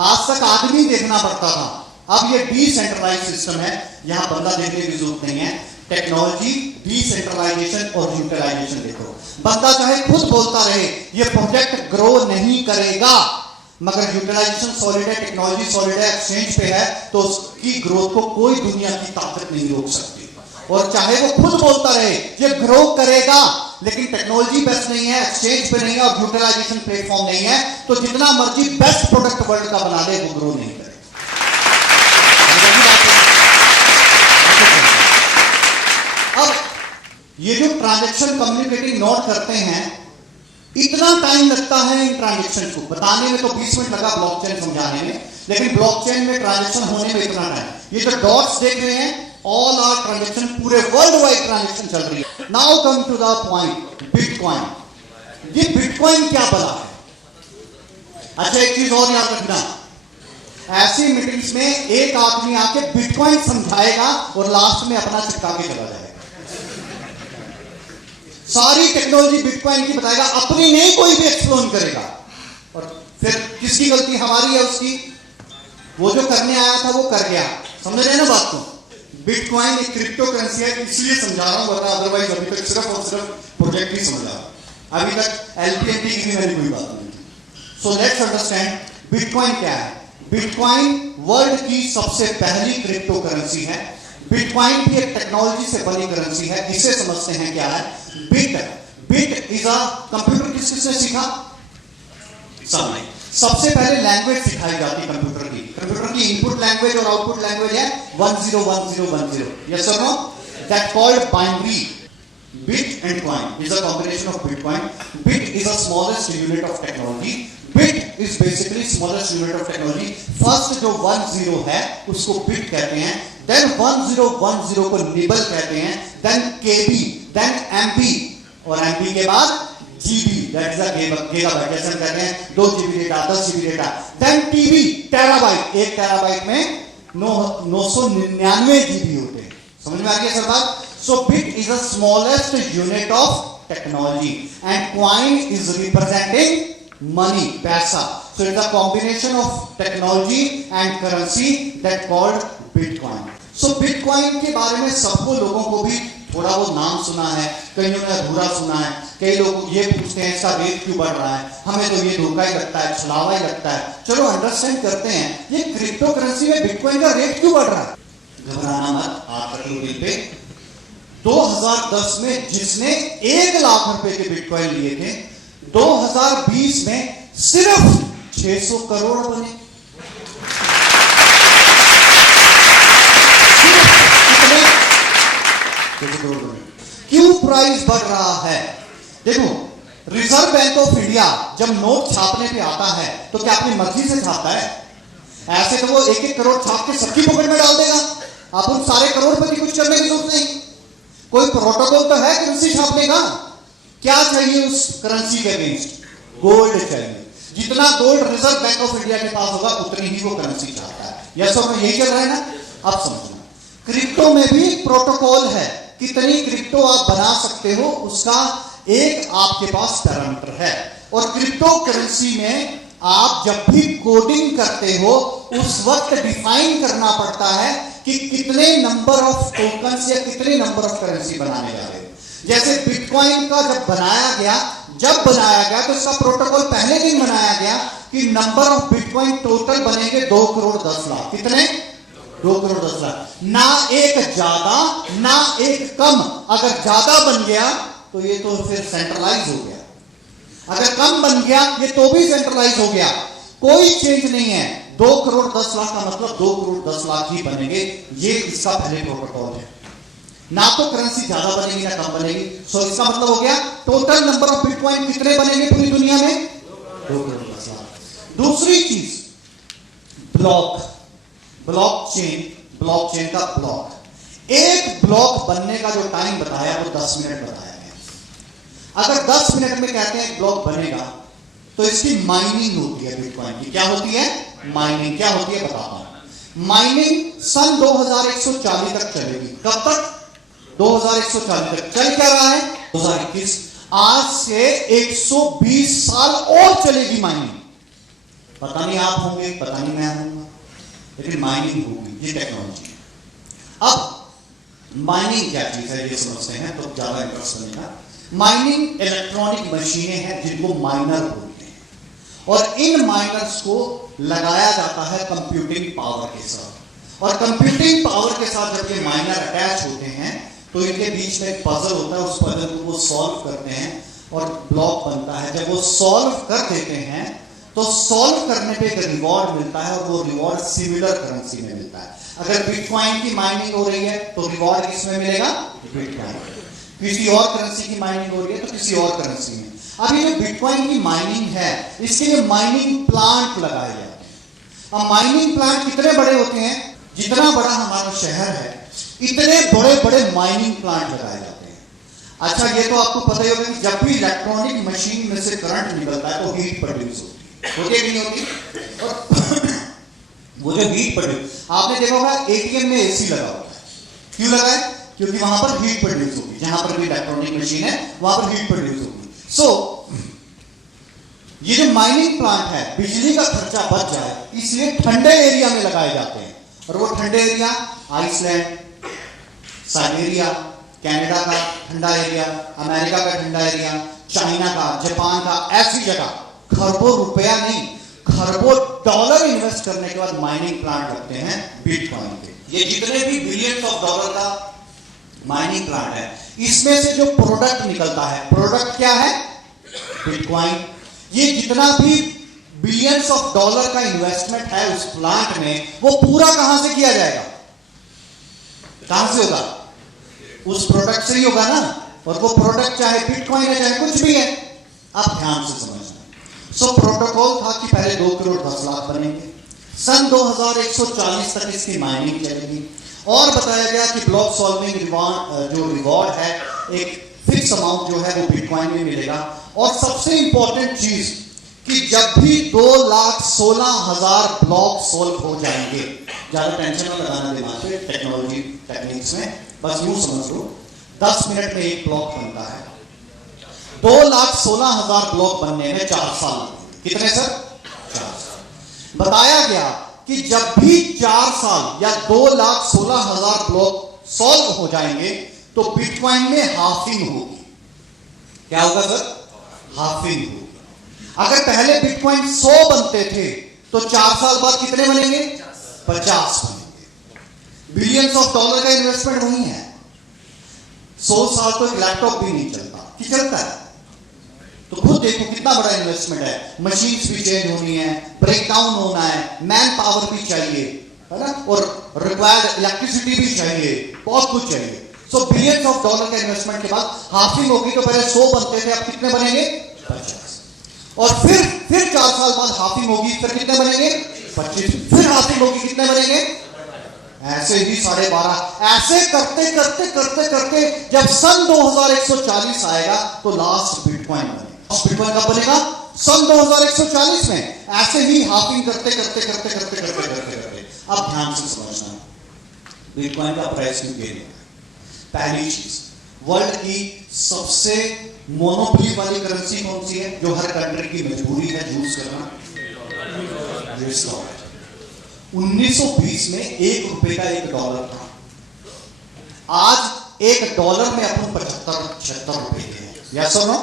आज तक आदमी देखना पड़ता था, अब ये डिसेंट्रलाइज सिस्टम है, यहां बंदा देखने की जरूरत नहीं है। टेक्नोलॉजी, डिसेंट्रलाइजेशन और यूटिलाइजेशन देखो। बंदा चाहे खुद बोलता रहे ये प्रोजेक्ट ग्रो नहीं करेगा, मगर यूटिलाइजेशन सॉलिड है, टेक्नोलॉजी सॉलिड है, एक्सचेंज पे है, तो उसकी ग्रोथ को कोई दुनिया की ताकत नहीं रोक सकती। और चाहे वो खुद बोलता रहे ये ग्रो करेगा, लेकिन टेक्नोलॉजी बेस्ट नहीं है, एक्सचेंज पे नहीं है और यूटिलाइजेशन प्लेटफॉर्म नहीं है, तो जितना मर्जी बेस्ट प्रोडक्ट वर्ल्ड का बना ले वो ग्रो नहीं करेगा। अब ये जो ट्रांजैक्शन कम्युनिकेटिंग नोट करते हैं, इतना टाइम लगता है इन ट्रांजैक्शन को बताने में, तो 20 मिनट लगा ब्लॉकचेन समझाने में, लेकिन ब्लॉकचेन में ट्रांजैक्शन होने में इतना टाइम। ये जो डॉट्स देख रहे हैं ऑल आर ट्रांजैक्शन, पूरे वर्ल्ड वाइड ट्रांजैक्शन चल रही है। Now come to the point, bitcoin. ये बिटकॉइन क्या बना है? अच्छा एक चीज और याद रखना, ऐसी मीटिंग्स में एक आदमी आके बिटकॉइन समझाएगा और लास्ट में अपना चिपका के चला जाएगा। सारी टेक्नोलॉजी बिटकॉइन की बताएगा, अपनी नहीं कोई भी एक्सप्लोर करेगा। और फिर किसकी गलती, हमारी है उसकी? वो जो करने आया था वो कर गया। समझ रहे हैं ना बात को? बिटकॉइन एक क्रिप्टो करेंसी है, इसलिए समझा रहा हूं, वरना अदरवाइज अभी तक सिर्फ और सिर्फ प्रोजेक्ट ही समझा, अभी तक एलपीएनटी की भी मेरी कोई बात नहीं। सो लेट्स अंडरस्टैंड बिटकॉइन क्या है। बिटकॉइन वर्ल्ड की सबसे पहली क्रिप्टो करेंसी है। बिटकॉइन भी एक टेक्नोलॉजी से बनी करेंसी है। इसे समझते हैं क्या है। बिट इज अ कंप्यूटर किसने सीखा? सबने। सबसे पहले लैंग्वेज सिखाई जाती कंप्यूटर की। कंप्यूटर की इनपुट लैंग्वेज और आउटपुट लैंग्वेज है 101010। यस और no? That called binary. Bit and coin is a combination of Bitcoin. Bit is the smallest unit of technology. Bit is basically smallest unit of technology. First जो 10 है उसको bit कहते हैं, then 1010 को nibble कहते हैं, then KB, then MB और MB के बाद GB, that is a gigabyte, जैसे हम कहते हैं 2 GB data, 10 GB data, then TB, terabyte. 1 terabyte में 999 GB होते हैं। समझ में आ गया सर बात? So bit is the smallest unit of technology and coin is representing money, पैसा. So it's a combination of technology and currency that called Bitcoin. So Bitcoin के बारे में सबको लोगों को भी थोड़ा वो नाम सुना है, कईयों ने अधूरा सुना है। कई लोग ये पूछते हैं इसका रेट क्यों बढ़ रहा है, हमें तो ये धोखा ही लगता है, छलावा ही लगता है। चलो अंडरस्टैंड करते हैं ये क्रिप्टो करेंसी में बिटकॉइन का रेट क्यों बढ़ रहा है। घबराना मत, हाथ रख लो दिल पे। 2010 में जिसने 1 लाख रुपए के बिटकॉइन लिए थे, 2020 में सिर्फ 600 करोड़ बने। क्यों प्राइस बढ़ रहा है? देखो, रिजर्व बैंक ऑफ इंडिया जब नोट छापने पे आता है तो क्या अपनी मर्जी से छापता है? ऐसे तो वो 1-1 करोड़ छाप के सबकी पॉकेट में डाल देगा। आप उन सारे करोड़पति कुछ करने की जरूरत नहीं। कोई प्रोटोकॉल तो है करेंसी छापने का। क्या चाहिए उस करेंसी के अगेंस्ट? गोल्ड चाहिए। जितना gold reserve bank of India के पास होगा उतनी ही वो करेंसी चाहता है। यस और नो? यही चल रहा है ना? अब समझना, क्रिप्टो में भी प्रोटोकॉल है। कितनी क्रिप्टो आप बना सकते हो उसका एक आपके पास पैरामीटर है। और क्रिप्टो करेंसी में आप जब भी कोडिंग करते हो उस वक्त डिफाइन करना पड़ता है कि कितने नंबर ऑफ टोकन्स या कितने नंबर ऑफ करेंसी बनाने जा रहे हो। जैसे बिटकॉइन का जब बनाया गया तो इसका प्रोटोकॉल पहले दिन बनाया गया कि नंबर ऑफ बिटकॉइन टोटल बनेंगे 2 करोड़ 10 लाख। कितने? 2 करोड़ 10 लाख। ना एक ज्यादा ना एक कम। अगर ज्यादा बन गया तो ये तो फिर सेंट्रलाइज हो गया, अगर कम बन गया ये तो भी सेंट्रलाइज हो गया। कोई चेंज नहीं है। 2 करोड़ 10 लाख का मतलब 2 करोड़ 10 लाख ही बनेंगे। ये इसका पहले प्रोटोकॉल है। ना तो करेंसी ज्यादा बनेगी ना कम बनेगी। सो इसका मतलब हो गया टोटल नंबर ऑफ बिटकॉइन कितने बनेंगे पूरी दुनिया में? 2 करोड़ 10 लाख। दूसरी चीज ब्लॉकचेन का ब्लॉक। एक ब्लॉक बनने का जो टाइम बताया वो 10 मिनट बताया गया। अगर 10 मिनट में कहते हैं ब्लॉक बनेगा तो इसकी माइनिंग होती है बिटकॉइन की। क्या होती है? माइनिंग। क्या होती है बताता हूं। माइनिंग सन 2140 तक चलेगी। कब तक? 2140 तक। चल क्या रहा है? 2021। आज से 120 साल और चलेगी माइनिंग। पता नहीं आप होंगे, पता नहीं मैं होऊंगा, लेकिन माइनिंग होगी। ये टेक्नोलॉजी। अब माइनिंग क्या चीज है ये समझते हैं तो ज्यादा इंटरेस्ट बनेगा। माइनिंग इलेक्ट्रॉनिक मशीनें हैं जिनको माइनर बोलते हैं, और इन माइनर्स को लगाया जाता है कंप्यूटिंग पावर के साथ। और कंप्यूटिंग पावर के साथ जब ये माइनर अटैच होते हैं तो इनके बीच में एक पजल होता है। उस पजल को वो सॉल्व करते हैं और ब्लॉक बनता है। जब वो सॉल्व कर देते हैं तो सॉल्व करने पे एक रिवॉर्ड मिलता है, और वो रिवॉर्ड सिमिलर करेंसी में मिलता है। अगर बिटकॉइन की माइनिंग हो रही है तो रिवॉर्ड किसमें मिलेगा? बिटकॉइन। किसी और करेंसी की माइनिंग हो रही है तो किसी और करेंसी में। अब ये जो बिटकॉइन की माइनिंग है इसके लिए माइनिंग प्लांट लगाए जाते हैं। अब माइनिंग प्लांट कितने बड़े होते हैं? जितना बड़ा हमारा शहर है इतने बड़े बड़े माइनिंग प्लांट लगाए जाते हैं। अच्छा, ये तो आपको पता ही होगा कि जब भी इलेक्ट्रॉनिक मशीन में से करंट निकलता है तो हीट प्रोड्यूस होती है कि नहीं होती? और वो जो हीट प्रोड्यूस, आपने देखा होगा एटीएम में एसी लगा होता है। क्यों लगा है? क्योंकि वहां पर हीट प्रोड्यूस होगी। जहां पर भी इलेक्ट्रॉनिक मशीन है वहां पर हीट प्रोड्यूस होगी। सो ये जो माइनिंग प्लांट है, बिजली का खर्चा बच जाए इसलिए ठंडे एरिया में लगाए जाते हैं। और वो ठंडे एरिया आइसलैंड, साइबेरिया, कनाडा का ठंडा एरिया, अमेरिका का ठंडा एरिया, चाइना का, जापान का, ऐसी जगह खरबों रुपया नहीं खरबों डॉलर इन्वेस्ट करने के बाद माइनिंग प्लांट लगते हैं बिटकॉइन के। ये जितने भी बिलियंस ऑफ डॉलर का माइनिंग प्लांट है इसमें से जो प्रोडक्ट निकलता है, प्रोडक्ट क्या है? बिटकॉइन। ये जितना भी बिलियंस ऑफ डॉलर का इन्वेस्टमेंट है उस प्लांट में, वो पूरा कहां से किया जाएगा? कहां से होगा? उस प्रोडक्ट से ही होगा ना। और वो प्रोडक्ट चाहे बिटकॉइन है चाहे कुछ भी है। आप ध्यान से समझना। सो प्रोटोकॉल था कि पहले 2 करोड़ 10 लाख बनेंगे। सन 2140 तक इसकी माइनिंग चलेगी। और बताया गया कि ब्लॉक सॉल्विंग जो रिवॉर्ड है एक फिक्स अमाउंट जो है वो बिटकॉइन में मिलेगा। और सबसे इंपॉर्टेंट चीज कि जब भी 2,16,000 ब्लॉक सॉल्व हो जाएंगे, ज्यादा टेंशन न लगाना दिमाग पे टेक्नोलॉजी टेक्निक्स में, बस यूं समझ लो 10 मिनट में एक ब्लॉक बनता है। 2,16,000 ब्लॉक बनने में 4 साल। कितने सर? 4 साल। बताया गया कि जब भी 4 साल या 2,16,000 ब्लॉक सॉल्व हो जाएंगे तो बिटकॉइन में हाफिंग होगी। क्या होगा सर? हाफिंग होगी। अगर पहले बिटकॉइन 100 बनते थे तो 4 साल बाद कितने बनेंगे? 50 बनेंगे। बिलियंस ऑफ डॉलर का इन्वेस्टमेंट वही है। 100 साल तो एक लैपटॉप भी नहीं चलता। कि चलता है? तो खुद देखो कितना बड़ा इन्वेस्टमेंट है। मशीन्स भी चेंज होनी है, ब्रेकडाउन होना है, मैन पावर भी चाहिए, है ना, और रिक्वायर्ड इलेक्ट्रिसिटी भी चाहिए, बहुत कुछ चाहिए। सो बिलियंस ऑफ डॉलर का इन्वेस्टमेंट के बाद हाफिंग होगी। तो पहले 100 बनते थे, अब कितने बनेंगे? 50। और फिर 4 साल बाद हाफिंग होगी, फिर कितने बनेंगे? 25। फिर हाफिंग होगी, कितने बनेंगे? ऐसे ही 12.5। ऐसे करते करते करते करते जब सन 2140 आएगा तो लास्ट बिटकॉइन बनेगा। बिटकॉइन कब बनेगा? सन 2140 में। ऐसे ही हाफिंग करते करते करते करते करते करते करते। अब ध्यान से समझना, बिटकॉइन का प्राइस क्यों गिर रहा है? पहली चीज, वर्ल्ड की सबसे मोनोपोली वाली करेंसी कौन सी है जो हर कंट्री की मजबूरी है यूज करना? US dollar. 1920 में $1 का $1 था। आज $1 में अपन 75-76 रुपए के हैं, या सुनो?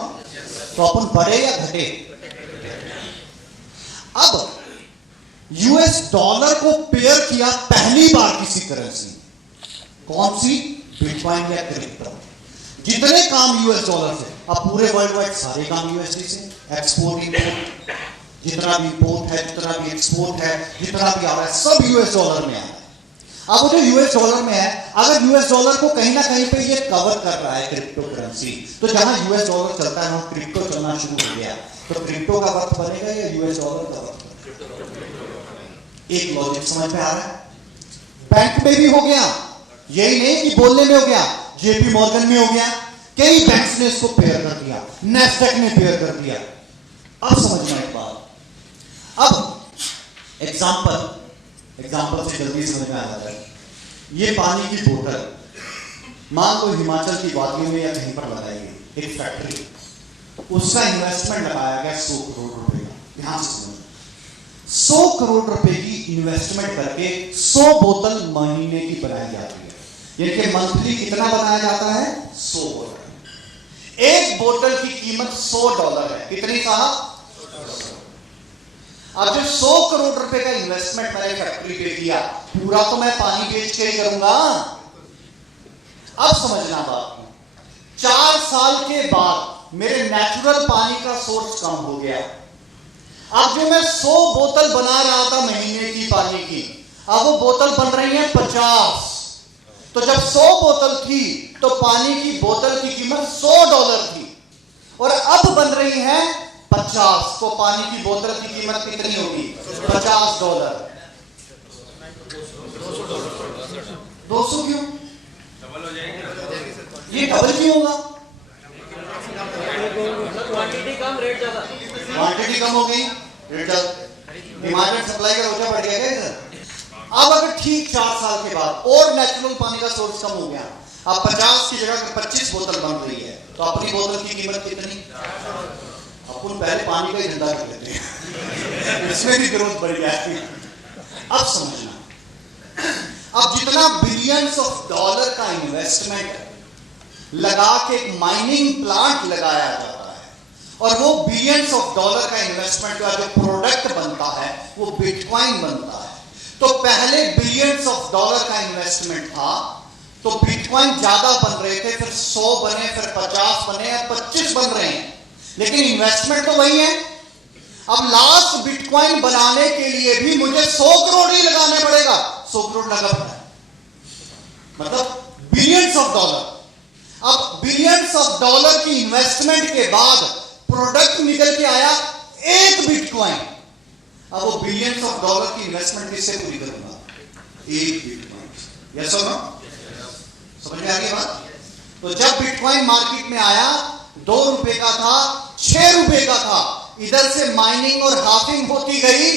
तो अपन बढ़े या घटे? अब यूएस डॉलर को पेयर किया पहली बार किसी करेंसी, कौन सी? बिटकॉइन या क्रिप्टो। जितने काम यूएस डॉलर से, अब पूरे वर्ल्ड वाइड सारे काम यूएसडी से, एक्सपोर्ट इंपोर्ट, जितना भी इंपोर्ट है, जितना भी एक्सपोर्ट है, जितना भी आ रहा है, सब यूएस डॉलर में आ रहा है। अब वो जो यूएस डॉलर में है, अगर यूएस डॉलर को कहीं ना कहीं पे ये कवर कर रहा है क्रिप्टो करेंसी, तो जहां यूएस डॉलर चलता है वहां क्रिप्टो चलना शुरू हो गया, तो क्रिप्टो का वर्थ बनेगा या यूएस डॉलर का वर्थ? एक लॉजिक समझ में आ रहा है? बैंक में भी हो गया, यही नहीं कि बोलने में हो गया, जेपी मॉर्गन में हो गया, कई बैंक्स ने इसको पेयर कर दिया, नेस्डेक ने पेयर कर दिया। अब समझना एक बात, अब एग्जाम्पल से जल्दी समझ में आ जाता है। ये पानी की बोतल मान लो हिमाचल की वादियों में या कहीं पर लगाई गई एक फैक्ट्री, उसका इन्वेस्टमेंट लगाया गया 100 करोड़ रुपए का। ध्यान से समझो, 100 करोड़ रुपए की इन्वेस्टमेंट करके 100 बोतल महीने की बनाई जाती है, यानी कि मंथली कितना बनाया जाता है? 100 बोतल। एक बोतल की कीमत $100 है। कितनी साहब? अब जो 100 करोड़ रुपए का इन्वेस्टमेंट मैंने फैक्ट्री पे किया, पूरा तो मैं पानी बेच के ही करूंगा। अब समझना बात, 4 साल के बाद मेरे नेचुरल पानी का सोर्स कम हो गया। अब जो मैं 100 बोतल बना रहा था महीने की पानी की, अब वो बोतल बन रही है 50। तो जब 100 बोतल थी तो पानी की बोतल की कीमत $100 थी, और अब बन रही है 50, तो पानी की बोतल की कीमत कितनी होगी? $50। 200 क्यों? ये डबल क्यों होगा? क्वांटिटी कम रेट ज्यादा। क्वांटिटी कम हो गई, रेट ज्यादा, डिमांड एंड सप्लाई का रोजा बढ़ गया क्या? अब अगर ठीक 4 साल के बाद और नेचुरल पानी का सोर्स कम हो गया, अब 50 की जगह 25 बोतल बन रही है, तो अपनी बोतल की कीमत कितनी? अपन पहले पानी का ही धंधा कर लेते हैं, इसमें भी ग्रोथ बढ़ जाती है। अब समझना, अब जितना बिलियंस ऑफ डॉलर का इन्वेस्टमेंट लगा के एक माइनिंग प्लांट लगाया जाता है, और वो बिलियंस ऑफ डॉलर का इन्वेस्टमेंट का जो प्रोडक्ट बनता है वो बिटकॉइन बनता है। तो पहले बिलियंस ऑफ डॉलर का इन्वेस्टमेंट था, तो बिटकॉइन ज्यादा बन रहे थे, फिर 100 बने, फिर 50 बने, अब 25 बन रहे हैं, लेकिन इन्वेस्टमेंट तो वही है। अब लास्ट बिटकॉइन बनाने के लिए भी मुझे 100 करोड़ ही लगाने पड़ेगा। 100 करोड़ लगा पड़ा है, मतलब बिलियंस ऑफ डॉलर। अब बिलियंस ऑफ डॉलर की इन्वेस्टमेंट के बाद प्रोडक्ट निकल के आया एक बिटकॉइन। अब वो बिलियंस ऑफ डॉलर की इन्वेस्टमेंट किससे पूरी करूंगा? एक बिटकॉइन। यस और नो? समझ में आ गई बात? तो जब बिटकॉइन मार्केट में आया, $2 का था, $6 का था, इधर से माइनिंग और हाफिंग होती गई,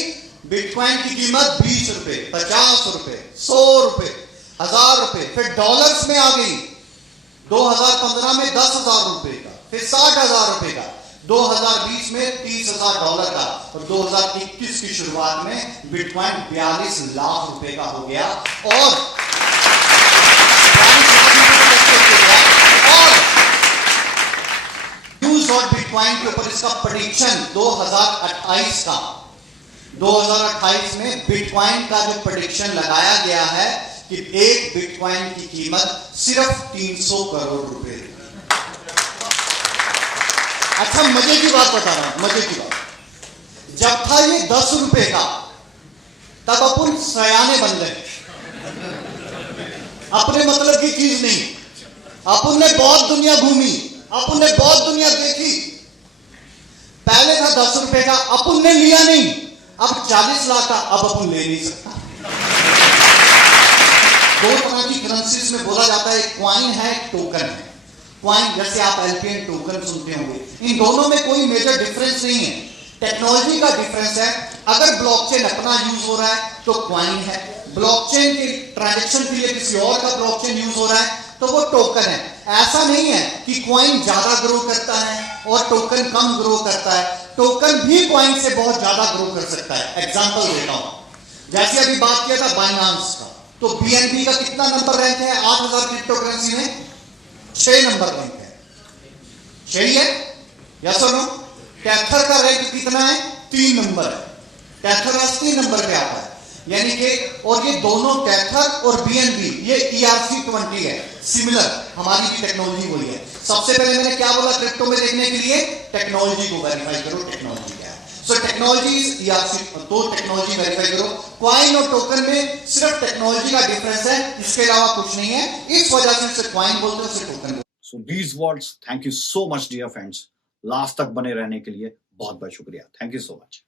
बिटकॉइन की कीमत $20, $50, $100, $1000, फिर डॉलर्स में आ गई। 2015 में $10,000 का, फिर $60,000 का, 2020 में $30,000 का, और 2021 की शुरुआत में बिटकॉइन $42 लाख का हो गया। और न्यूज और बिटकॉइन के ऊपर इसका प्रेडिक्शन 2028 का, 2028 में बिटकॉइन का जो प्रेडिक्शन लगाया गया है कि एक बिटकॉइन की कीमत सिर्फ $300 करोड़। अच्छा, मजे की बात बता रहा हूं, मजे की बात। जब था ये $10 का, तब अपन सयाने बन गए, अपने मतलब की चीज नहीं। अपन ने बहुत दुनिया घूमी, अपन ने बहुत दुनिया देखी। पहले था $10 का, अपन ने लिया नहीं, अब 40 लाख का, अब अपन ले नहीं सकता। 2 तरह की करेंसीज में बोला जाता है, एक क्वाइन है, एक टोकन है। क्वाइन जैसे आप एलपीएन टोकन सुनते होंगे, इन दोनों में कोई मेजर डिफरेंस नहीं है, टेक्नोलॉजी का डिफरेंस है। अगर ब्लॉकचेन अपना यूज हो रहा है तो क्वाइन है, ब्लॉकचेन के ट्रांजैक्शन के लिए किसी और का ब्लॉकचेन यूज हो रहा है तो वो टोकन है। ऐसा नहीं है कि कॉइन ज्यादा ग्रो करता है और टोकन कम ग्रो करता है, टोकन भी कॉइन से बहुत ज्यादा ग्रो कर सकता है। एग्जांपल देता हूं, जैसे अभी बात किया था बाइनांस का, तो बीएनबी का कितना नंबर रैंक है 8000 क्रिप्टो करेंसी में? 6 नंबर रैंक है, सही है यस और नो? कैथर का रैंक कितना है? 3 नंबर है, कैथर 80 नंबर पे आता है, यानी कि, और ये दोनों कैथर और बीएनबी ये ERC-20 है, सिमिलर, हमारी भी टेक्नोलॉजी वही है। सबसे पहले मैंने क्या बोला क्रिप्टो में देखने के लिए? टेक्नोलॉजी को वेरीफाई करो, टेक्नोलॉजी क्या है। सो टेक्नोलॉजी इज ERC, तो टेक्नोलॉजी वेरीफाई करो। कॉइन और टोकन में सिर्फ टेक्नोलॉजी का डिफरेंस है, इसके अलावा कुछ नहीं है, इस वजह से इसे कॉइन बोलते हैं, उसे टोकन बोलते हैं। So these words, thank you so much dear friends. Last तक बने रहने के लिए बहुत बहुत शुक्रिया। Thank you so much.